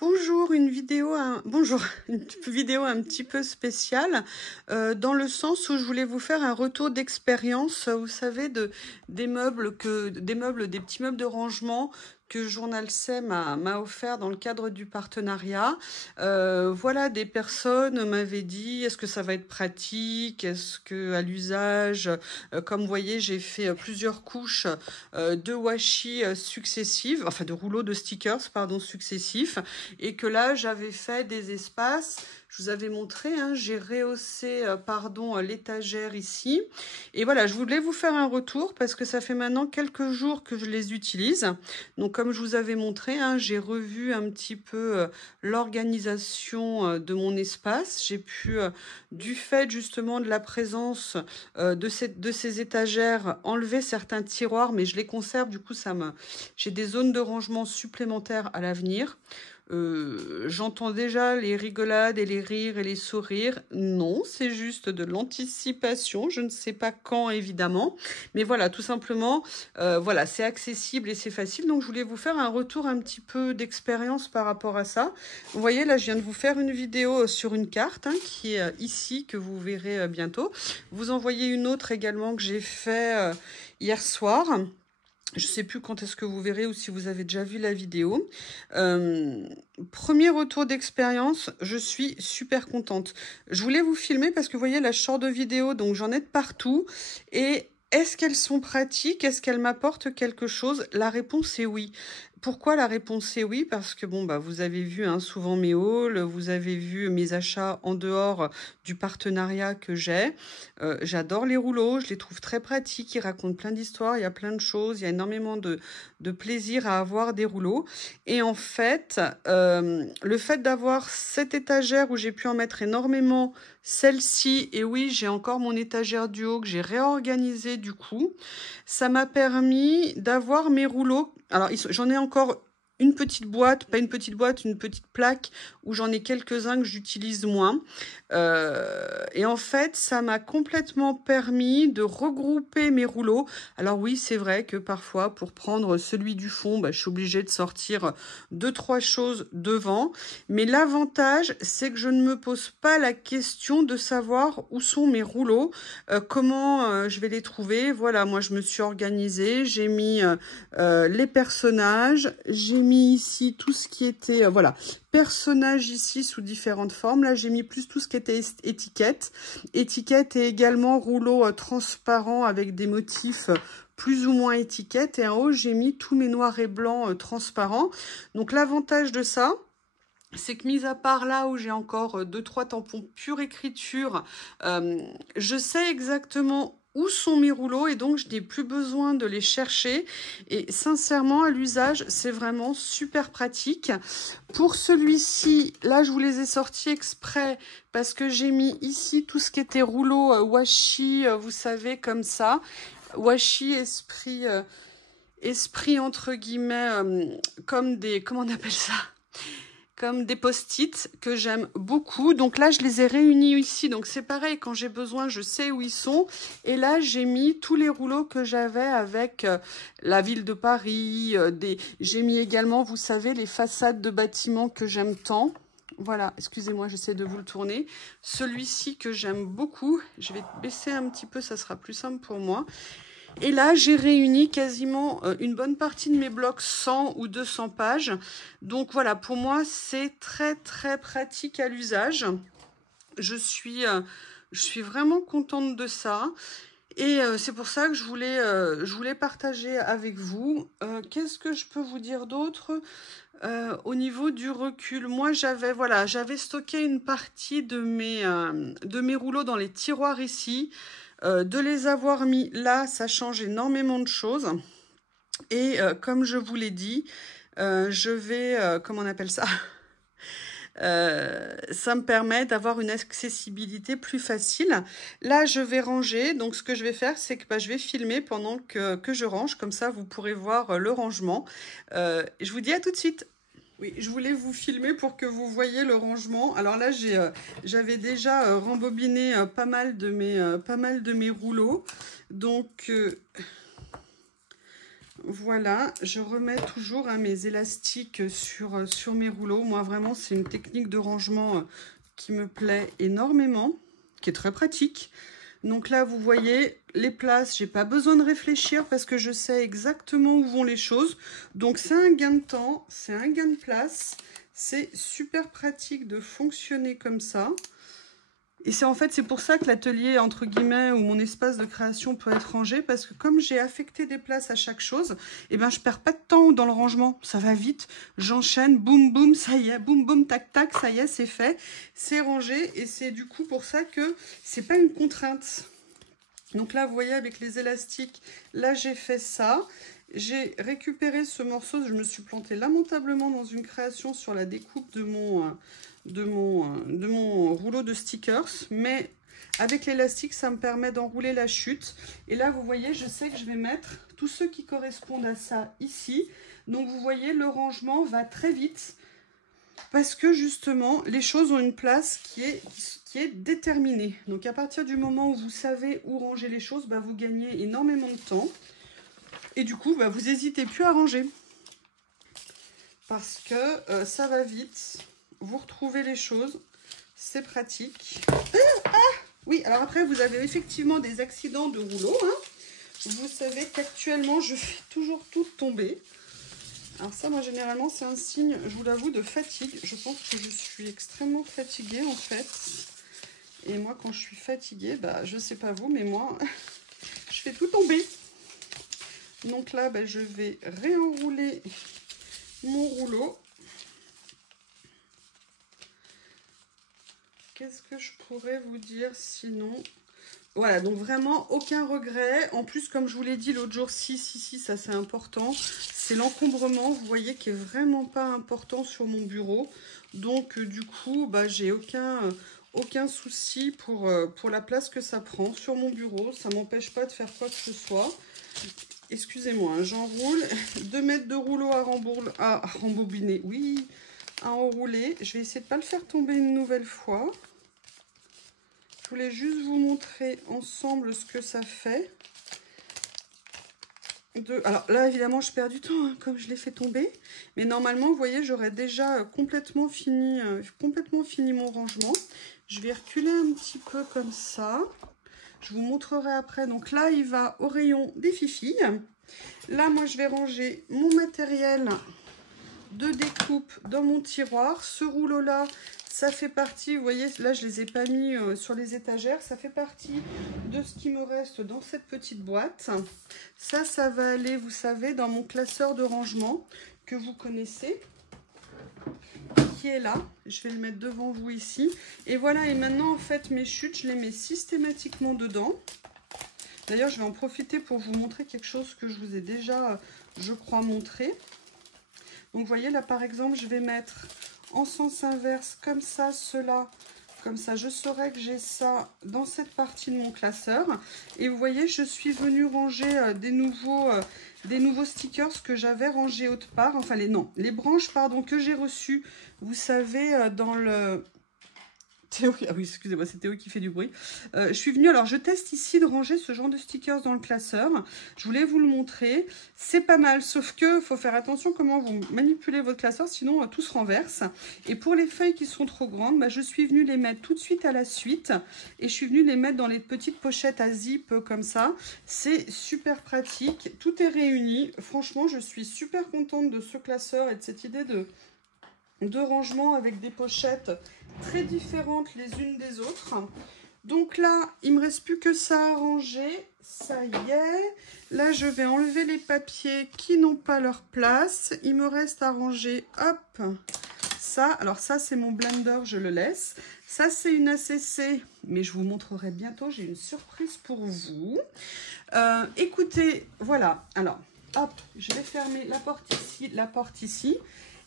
Bonjour, une vidéo, bonjour, une vidéo un petit peu spéciale, dans le sens où je voulais vous faire un retour d'expérience, vous savez, des des petits meubles de rangement que Journal C m'a offert dans le cadre du partenariat. Voilà, des personnes m'avaient dit, est-ce que ça va être pratique, est-ce que à l'usage, comme vous voyez, j'ai fait plusieurs couches de washi successives, enfin de rouleaux de stickers, pardon, successifs. Et que là, j'avais fait des espaces, je vous avais montré, hein, j'ai rehaussé l'étagère ici. Et voilà, je voulais vous faire un retour parce que ça fait maintenant quelques jours que je les utilise. Donc comme je vous avais montré, hein, j'ai revu un petit peu l'organisation de mon espace. J'ai pu, du fait justement de la présence de ces étagères, enlever certains tiroirs, mais je les conserve, du coup j'ai des zones de rangement supplémentaires à l'avenir. J'entends déjà les rigolades et les rires et les sourires. Non, c'est juste de l'anticipation. Je ne sais pas quand, évidemment. Mais voilà, tout simplement, voilà, c'est accessible et c'est facile. Donc, je voulais vous faire un retour un petit peu d'expérience par rapport à ça. Vous voyez, là, je viens de vous faire une vidéo sur une carte, hein, qui est ici, que vous verrez bientôt. Vous en voyez une autre également que j'ai fait hier soir. Je ne sais plus quand est-ce que vous verrez ou si vous avez déjà vu la vidéo. Premier retour d'expérience, je suis super contente. Je voulais vous filmer parce que vous voyez, là, je sors de vidéo, donc j'en ai de partout. Et est-ce qu'elles sont pratiques? Est-ce qu'elles m'apportent quelque chose? La réponse est oui. Pourquoi la réponse est oui? Parce que bon, bah, vous avez vu, hein, souvent mes hauls, vous avez vu mes achats en dehors du partenariat que j'ai. J'adore les rouleaux, je les trouve très pratiques, ils racontent plein d'histoires, il y a plein de choses, il y a énormément de plaisir à avoir des rouleaux. Et en fait, le fait d'avoir cette étagère où j'ai pu en mettre énormément, celle-ci, et oui, j'ai encore mon étagère du haut que j'ai réorganisée du coup, ça m'a permis d'avoir mes rouleaux. Alors, j'en ai encore une petite boîte, pas une petite boîte, une petite plaque où j'en ai quelques-uns que j'utilise moins. Et en fait, ça m'a complètement permis de regrouper mes rouleaux. Alors oui, c'est vrai que parfois, pour prendre celui du fond, bah, je suis obligée de sortir 2-3 choses devant. Mais l'avantage, c'est que je ne me pose pas la question de savoir où sont mes rouleaux, comment je vais les trouver. Voilà, moi, je me suis organisée, j'ai mis les personnages, j'ai mis ici tout ce qui était, voilà, personnages ici sous différentes formes. Là, j'ai mis plus tout ce qui était étiquette. Étiquette et également rouleau transparent avec des motifs plus ou moins étiquette. Et en haut, j'ai mis tous mes noirs et blancs transparents. Donc, l'avantage de ça, c'est que mis à part là où j'ai encore 2-3 tampons pure écriture, je sais exactement où sont mes rouleaux et donc je n'ai plus besoin de les chercher. Et sincèrement, à l'usage, c'est vraiment super pratique. Pour celui-ci, là, je vous les ai sortis exprès parce que j'ai mis ici tout ce qui était rouleau washi, vous savez, comme ça. Washi, esprit entre guillemets, comme des... Comment on appelle ça ? Comme des post-it que j'aime beaucoup. Donc là, je les ai réunis ici. Donc c'est pareil, quand j'ai besoin, je sais où ils sont. Et là, j'ai mis tous les rouleaux que j'avais avec la ville de Paris. J'ai mis également, vous savez, les façades de bâtiments que j'aime tant. Voilà, excusez-moi, j'essaie de vous le tourner. Celui-ci que j'aime beaucoup. Je vais baisser un petit peu, ça sera plus simple pour moi. Et là, j'ai réuni quasiment une bonne partie de mes blocs 100 ou 200 pages. Donc voilà, pour moi, c'est très, très pratique à l'usage. Je suis vraiment contente de ça. Et c'est pour ça que je voulais partager avec vous. Qu'est-ce que je peux vous dire d'autre au niveau du recul? Moi, j'avais stocké une partie de mes rouleaux dans les tiroirs ici. De les avoir mis là, ça change énormément de choses. Et comme je vous l'ai dit, je vais, comment on appelle ça? Ça me permet d'avoir une accessibilité plus facile. Là, je vais ranger. Donc, ce que je vais faire, c'est que je vais filmer pendant que je range. Comme ça, vous pourrez voir le rangement. Je vous dis à tout de suite. Oui, je voulais vous filmer pour que vous voyez le rangement. Alors là, j'avais déjà rembobiné pas mal de mes rouleaux. Donc, Voilà, je remets toujours mes élastiques sur mes rouleaux. Moi, vraiment, c'est une technique de rangement qui me plaît énormément, qui est très pratique. Donc là, vous voyez, les places, j'ai pas besoin de réfléchir parce que je sais exactement où vont les choses. Donc, c'est un gain de temps, c'est un gain de place. C'est super pratique de fonctionner comme ça. Et c'est en fait, c'est pour ça que l'atelier, entre guillemets, ou mon espace de création peut être rangé, parce que comme j'ai affecté des places à chaque chose, eh ben, je perds pas de temps dans le rangement. Ça va vite, j'enchaîne, boum, boum, ça y est, boum, boum, tac, tac, ça y est, c'est fait, c'est rangé, et c'est du coup pour ça que c'est pas une contrainte. Donc là, vous voyez, avec les élastiques, là, j'ai fait ça. J'ai récupéré ce morceau, je me suis plantée lamentablement dans une création sur la découpe de mon rouleau de stickers, mais avec l'élastique, ça me permet d'enrouler la chute. Et là, vous voyez, je sais que je vais mettre tous ceux qui correspondent à ça ici. Donc, vous voyez, le rangement va très vite parce que justement, les choses ont une place qui est déterminée. Donc, à partir du moment où vous savez où ranger les choses, bah, vous gagnez énormément de temps. Et du coup, bah, vous n'hésitez plus à ranger. Parce que ça va vite. Vous retrouvez les choses. C'est pratique. Oui, alors après, vous avez effectivement des accidents de rouleau. Hein. Vous savez qu'actuellement, je fais toujours tout tomber. Alors ça, moi, généralement, c'est un signe, je vous l'avoue, de fatigue. Je pense que je suis extrêmement fatiguée, en fait. Et moi, quand je suis fatiguée, bah, je sais pas vous, mais moi, je fais tout tomber. Donc là, bah, je vais réenrouler mon rouleau. Qu'est-ce que je pourrais vous dire sinon? Voilà, donc vraiment aucun regret. En plus, comme je vous l'ai dit l'autre jour, si, ça c'est important. C'est l'encombrement, vous voyez, qui est vraiment pas important sur mon bureau. Donc du coup, bah, j'ai aucun souci pour la place que ça prend sur mon bureau. Ça m'empêche pas de faire quoi que ce soit. Excusez-moi, hein, j'enroule. 2 mètres de rouleau à rembobiner, oui, à enrouler. Je vais essayer de ne pas le faire tomber une nouvelle fois. Je voulais juste vous montrer ensemble ce que ça fait. Alors là, évidemment, je perds du temps, hein, comme je l'ai fait tomber. Mais normalement, vous voyez, j'aurais déjà complètement fini mon rangement. Je vais reculer un petit peu comme ça. Je vous montrerai après. Donc là, il va au rayon des fifilles. Là, moi, je vais ranger mon matériel de découpe dans mon tiroir. Ce rouleau-là, ça fait partie, vous voyez, là, je ne les ai pas mis sur les étagères. Ça fait partie de ce qui me reste dans cette petite boîte. Ça va aller, vous savez, dans mon classeur de rangement que vous connaissez, qui est là. Je vais le mettre devant vous ici. Et voilà, et maintenant, en fait, mes chutes, je les mets systématiquement dedans. D'ailleurs, je vais en profiter pour vous montrer quelque chose que je vous ai déjà, je crois, montré. Donc, vous voyez, là, par exemple, je vais mettre en sens inverse, comme ça, cela. Comme ça, je saurai que j'ai ça dans cette partie de mon classeur. Et vous voyez, je suis venue ranger des nouveaux stickers que j'avais rangés autre part. Enfin, les branches, pardon, que j'ai reçues, vous savez, dans le... Théo, ah oui, excusez-moi, c'est Théo qui fait du bruit. Je suis venue, alors je teste ici de ranger ce genre de stickers dans le classeur. Je voulais vous le montrer. C'est pas mal, sauf que faut faire attention comment vous manipulez votre classeur, sinon tout se renverse. Et pour les feuilles qui sont trop grandes, bah, je suis venue les mettre tout de suite à la suite. Et je suis venue les mettre dans les petites pochettes à zip comme ça. C'est super pratique. Tout est réuni. Franchement, je suis super contente de ce classeur et de cette idée de rangement avec des pochettes très différentes les unes des autres. Donc là, il me reste plus que ça à ranger. Ça y est. Là, je vais enlever les papiers qui n'ont pas leur place. Il me reste à ranger, hop, ça. Alors ça, c'est mon blender, je le laisse. Ça, c'est une ACC, mais je vous montrerai bientôt. J'ai une surprise pour vous. Écoutez, voilà. Alors, hop, je vais fermer la porte ici.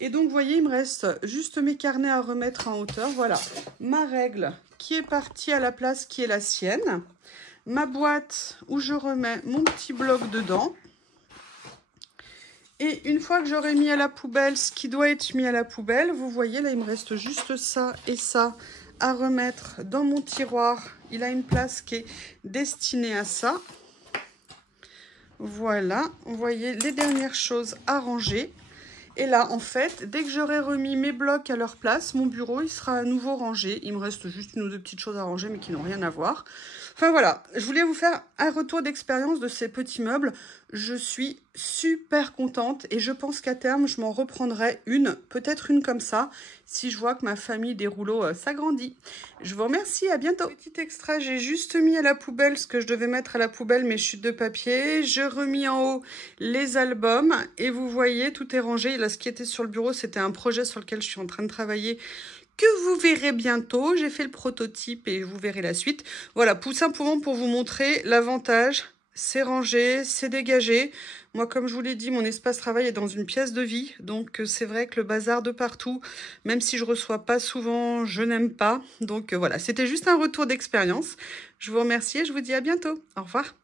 Et donc, vous voyez, il me reste juste mes carnets à remettre en hauteur. Voilà, ma règle qui est partie à la place qui est la sienne. Ma boîte où je remets mon petit bloc dedans. Et une fois que j'aurai mis à la poubelle ce qui doit être mis à la poubelle, vous voyez, là, il me reste juste ça et ça à remettre dans mon tiroir. Il a une place qui est destinée à ça. Voilà, vous voyez les dernières choses à ranger. Et là, en fait, dès que j'aurai remis mes blocs à leur place, mon bureau, il sera à nouveau rangé. Il me reste juste une ou deux petites choses à ranger, mais qui n'ont rien à voir. Enfin voilà, je voulais vous faire un retour d'expérience de ces petits meubles. Je suis super contente et je pense qu'à terme, je m'en reprendrai une, peut-être une comme ça, si je vois que ma famille des rouleaux s'agrandit. Je vous remercie, à bientôt. Petit extra, j'ai juste mis à la poubelle ce que je devais mettre à la poubelle, mes chutes de papier. Je remis en haut les albums et vous voyez, tout est rangé. Là, ce qui était sur le bureau, c'était un projet sur lequel je suis en train de travailler que vous verrez bientôt. J'ai fait le prototype et vous verrez la suite. Voilà, tout simplement pour vous montrer l'avantage. C'est rangé, c'est dégagé. Moi, comme je vous l'ai dit, mon espace travail est dans une pièce de vie. Donc, c'est vrai que le bazar de partout, même si je reçois pas souvent, je n'aime pas. Donc, voilà, c'était juste un retour d'expérience. Je vous remercie et je vous dis à bientôt. Au revoir.